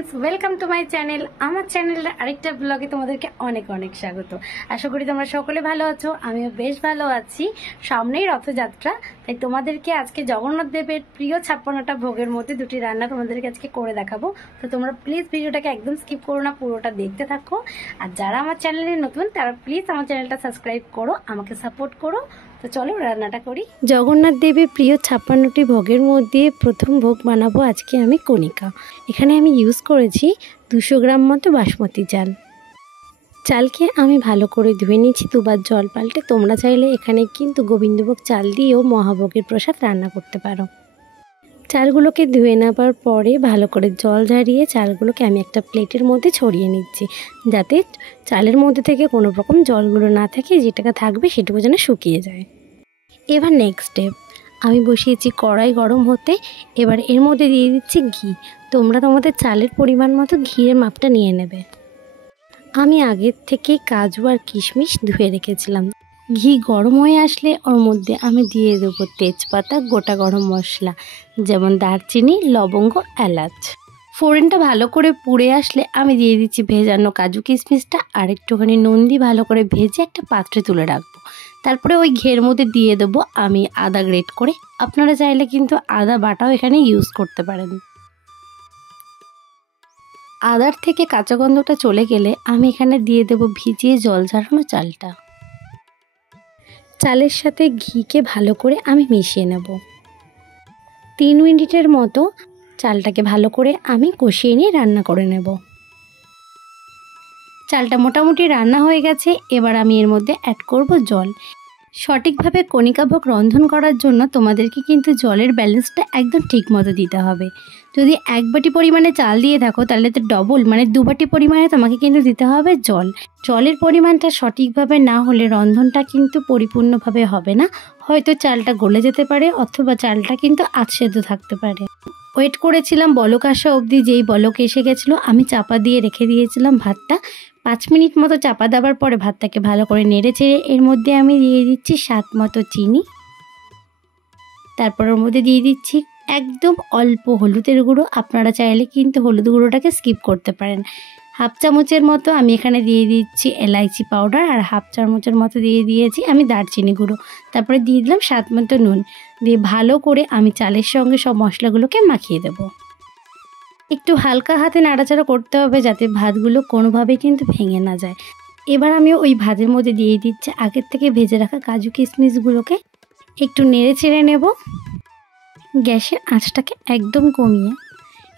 Friends welcome to my channel আমার চ্যানেলের আরেকটা ব্লগে তোমাদেরকে অনেক অনেক স্বাগত। আশা করি তোমরা সকলে ভালো আছো, আমিও বেশ ভালো আছি। সামনেই রথযাত্রা, তাই তোমাদেরকে আজকে জগন্নাথ দেবের প্রিয় 56টা ভোগের মধ্যে দুটি রান্না তোমাদেরকে আজকে করে দেখাবো। তো তোমরা প্লিজ ভিডিওটাকে একদম স্কিপ করো না, পুরোটা দেখতে থাকো। আর যারা আমার চ্যানেলে নতুন তারা প্লিজ আমার চ্যানেলটা সাবস্ক্রাইব করো, আমাকে সাপোর্ট করো। তো চলো রান্নাটা করি। জগন্নাথ দেবের প্রিয় 56টি ভোগের মধ্যে প্রথম ভোগ বানাবো আজকে আমি কণিকা। এখানে আমি ইউজ করেছি 200 গ্রাম মতো বাসমতি চাল। চালকে আমি ভালো করে ধুয়ে নিয়েছি দুবার জল পাল্টে। তোমরা চাইলে এখানে কিন্তু গোবিন্দভোগ চাল দিয়েও মহাভোগের প্রসাদ রান্না করতে পারো। চালগুলোকে ধুয়ে নেবার পরে ভালো করে জল ঝারিয়ে চালগুলোকে আমি একটা প্লেটের মধ্যে ছড়িয়ে নিচ্ছি, যাতে চালের মধ্যে থেকে কোনো রকম জলগুলো না থাকে, যেটাকে থাকবে সেটুকু যেন শুকিয়ে যায়। এবার নেক্সট স্টেপ, আমি বসিয়েছি কড়াই গরম হতে। এবার এর মধ্যে দিয়ে দিচ্ছি ঘি। তোমরা তোমাদের চালের পরিমাণ মতো ঘিয়ের মাপটা নিয়ে নেবে। আমি আগের থেকে কাজু আর কিশমিশ ধুয়ে রেখেছিলাম। ঘি গরম হয়ে আসলে ওর মধ্যে আমি দিয়ে দেবো তেজপাতা, গোটা গরম মশলা যেমন দারচিনি, লবঙ্গ, এলাচ। ফোড়নটা ভালো করে পুড়ে আসলে আমি দিয়ে দিচ্ছি ভেজানো কাজু কিশমিশটা আর একটুখানি নুন দিয়ে ভালো করে ভেজে একটা পাত্রে তুলে রাখবো। তারপরে ওই ঘিয়ের মধ্যে দিয়ে দেবো আমি আদা গ্রেট করে। আপনারা চাইলে কিন্তু আদা বাটাও এখানে ইউজ করতে পারেন। আদার থেকে কাঁচা গন্ধটা চলে গেলে আমি এখানে দিয়ে দেবো ভিজিয়ে জল ঝরানো চালটা। চালের সাথে ঘিকে ভালো করে আমি মিশিয়ে নেব। 3 মিনিটের মতো চালটাকে ভালো করে আমি কষিয়ে নিয়ে রান্না করে নেব। চালটা মোটামুটি রান্না হয়ে গেছে। এবার আমি এর মধ্যে অ্যাড করব জল। সঠিকভাবে কণিকা ভোগ রন্ধন করার জন্য তোমাদেরকে কিন্তু জলের ব্যালেন্সটা একদম ঠিক মতো দিতে হবে। যদি 1 বাটি পরিমাণে চাল দিয়ে থাকো তাহলে তো ডবল মানে 2 বাটি পরিমাণে তোমাকে কিন্তু দিতে হবে জল। জলের পরিমাণটা সঠিকভাবে না হলে রন্ধনটা কিন্তু পরিপূর্ণভাবে হবে না। হয়তো চালটা গলে যেতে পারে অথবা চালটা কিন্তু আধসেদ্ধ থাকতে পারে। ওয়েট করেছিলাম বলক আসা অবধি। যেই বলক এসে গেছিলো আমি চাপা দিয়ে রেখে দিয়েছিলাম ভাতটা। 5 মিনিট মতো চাপা দেওয়ার পরে ভাতটাকে ভালো করে নেড়ে চেড়ে এর মধ্যে আমি দিয়ে দিচ্ছি স্বাদ মতো চিনি। তারপর ওর মধ্যে দিয়ে দিচ্ছি একদম অল্প হলুদের গুঁড়ো। আপনারা চাইলে কিন্তু হলুদ গুঁড়োটাকে স্কিপ করতে পারেন। 1/2 চামচের মতো আমি এখানে দিয়ে দিচ্ছি এলাইচি পাউডার আর 1/2 চামচের মতো দিয়ে দিয়েছি আমি দারচিনি গুঁড়ো। তারপরে দিয়ে দিলাম স্বাদ মতো নুন। দিয়ে ভালো করে আমি চালের সঙ্গে সব মশলাগুলোকে মাখিয়ে দেবো। একটু হালকা হাতে নাড়াচাড়া করতে হবে যাতে ভাতগুলো কোনোভাবেই কিন্তু ভেঙে না যায়। এবার আমি ওই ভাতের মধ্যে দিয়ে দিচ্ছি আগের থেকে ভেজে রাখা কাজু কিশমিশগুলোকে। একটু নেড়ে চেড়ে নেব। গ্যাসের আঁচটাকে একদম কমিয়ে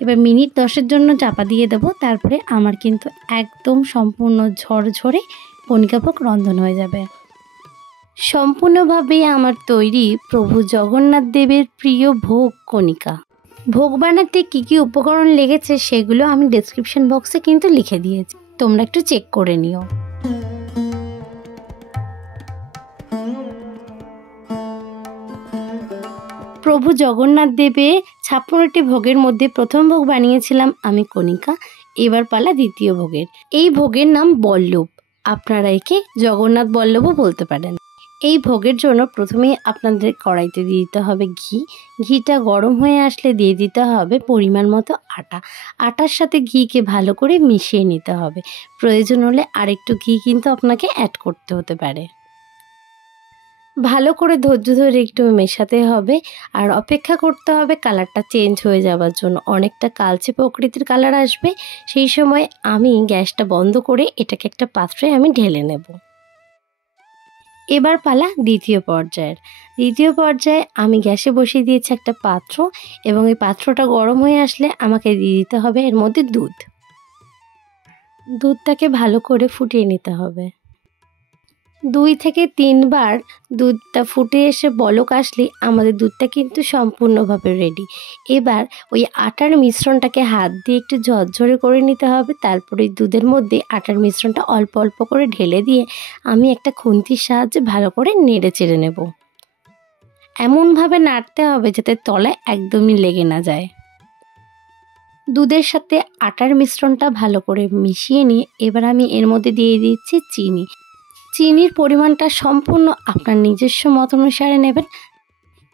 এবার মিনিট 10-এর জন্য চাপা দিয়ে দেবো। তারপরে আমার কিন্তু একদম সম্পূর্ণ ঝরঝরে কণিকা ভোগ রন্ধন হয়ে যাবে। সম্পূর্ণভাবে আমার তৈরি প্রভু জগন্নাথ দেবের প্রিয় ভোগ কণিকা। ভোগ বানাতে কী কী উপকরণ লেগেছে সেগুলো আমি ডেসক্রিপশন বক্সে কিন্তু লিখে দিয়েছি, তোমরা একটু চেক করে নিও। প্রভু জগন্নাথ দেবের 56টি ভোগের মধ্যে প্রথম ভোগ বানিয়েছিলাম আমি কণিকা। এবার পালা দ্বিতীয় ভোগের। এই ভোগের নাম বল্লভ। আপনারা একে জগন্নাথ বল্লভও বলতে পারেন। এই ভোগের জন্য প্রথমেই আপনাদের কড়াইতে দিয়ে দিতে হবে ঘি। ঘিটা গরম হয়ে আসলে দিয়ে দিতে হবে পরিমাণ মতো আটা। আটার সাথে ঘিকে ভালো করে মিশিয়ে নিতে হবে। প্রয়োজন হলে আরেকটু ঘি কিন্তু আপনাকে অ্যাড করতে হতে পারে। ভালো করে ধৈর্য ধরে একটু মেশাতে হবে আর অপেক্ষা করতে হবে কালারটা চেঞ্জ হয়ে যাওয়ার জন্য। অনেকটা কালচে প্রকৃতির কালার আসবে। সেই সময় আমি গ্যাসটা বন্ধ করে এটাকে একটা পাত্রে আমি ঢেলে নেব। এবার পালা দ্বিতীয় পর্যায়ের। দ্বিতীয় পর্যায়ে আমি গ্যাসে বসিয়ে দিয়েছি একটা পাত্র এবং এই পাত্রটা গরম হয়ে আসলে আমাকে দিয়ে দিতে হবে এর মধ্যে দুধ। দুধটাকে ভালো করে ফুটিয়ে নিতে হবে। 2 থেকে 3 বার দুধটা ফুটে এসে বলক আসলে আমাদের দুধটা কিন্তু সম্পূর্ণভাবে রেডি। এবার ওই আটার মিশ্রণটাকে হাত দিয়ে একটু ঝরঝরে করে নিতে হবে। তারপরে দুধের মধ্যে আটার মিশ্রণটা অল্প অল্প করে ঢেলে দিয়ে আমি একটা খুন্তির সাহায্যে ভালো করে নেড়ে চেড়ে নেব। এমনভাবে নাড়তে হবে যাতে তলায় একদমই লেগে না যায়। দুধের সাথে আটার মিশ্রণটা ভালো করে মিশিয়ে নিয়ে এবার আমি এর মধ্যে দিয়ে দিচ্ছি চিনি। চিনির পরিমাণটা সম্পূর্ণ আপনার নিজস্ব মত অনুসারে নেবেন।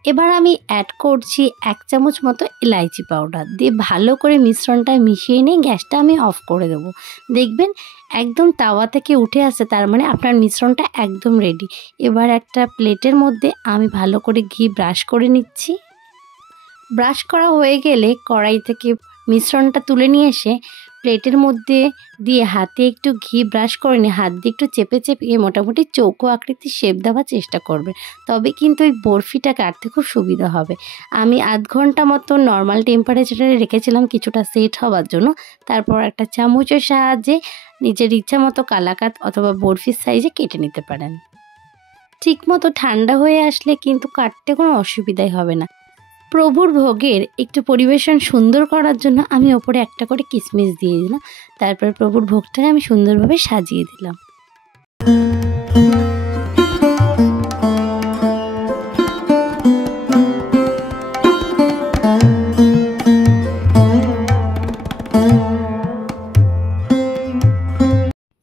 এবার আমি অ্যাড করছি 1 চামচ মতো ইলাইচি পাউডার দিয়ে ভালো করে মিশ্রণটা মিশিয়ে নিয়ে গ্যাসটা আমি অফ করে দেবো। দেখবেন একদম তাওয়া থেকে উঠে আসছে, তার মানে আপনার মিশ্রণটা একদম রেডি। এবার একটা প্লেটের মধ্যে আমি ভালো করে ঘি ব্রাশ করে নিচ্ছি। ব্রাশ করা হয়ে গেলে কড়াই থেকে মিশ্রণটা তুলে নিয়ে এসে প্লেটের মধ্যে দিয়ে হাতে একটু ঘি ব্রাশ করে নিয়ে হাত দিয়ে একটু চেপে চেপে মোটামুটি চৌকো আকৃতির শেপ দেওয়ার চেষ্টা করবে, তবে কিন্তু ওই বরফিটা কাটতে খুব সুবিধা হবে। আমি আধ ঘন্টা মতো নর্মাল টেম্পারেচারে রেখেছিলাম কিছুটা সেট হওয়ার জন্য। তারপর একটা চামচের সাহায্যে নিজের ইচ্ছা মতো কালাকাত অথবা বরফির সাইজে কেটে নিতে পারেন। ঠিক মতো ঠান্ডা হয়ে আসলে কিন্তু কাটতে কোনো অসুবিধাই হবে না। প্রভুর ভোগের একটু পরিবেশন সুন্দর করার জন্য আমি ওপরে একটা করে কিশমিশ দিয়ে দিলাম। তারপর প্রভুর ভোগটাকে আমি সুন্দরভাবে সাজিয়ে দিলাম।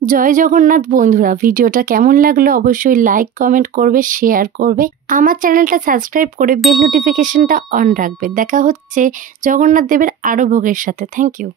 জয় জগন্নাথ বন্ধুরা, ভিডিওটা কেমন লাগলো অবশ্যই লাইক কমেন্ট করবে, শেয়ার করবে। আমার চ্যানেলটা সাবস্ক্রাইব করে বেল নোটিফিকেশনটা অন রাখবে। দেখা হচ্ছে জগন্নাথ দেবের আরও ভোগের সাথে। Thank you.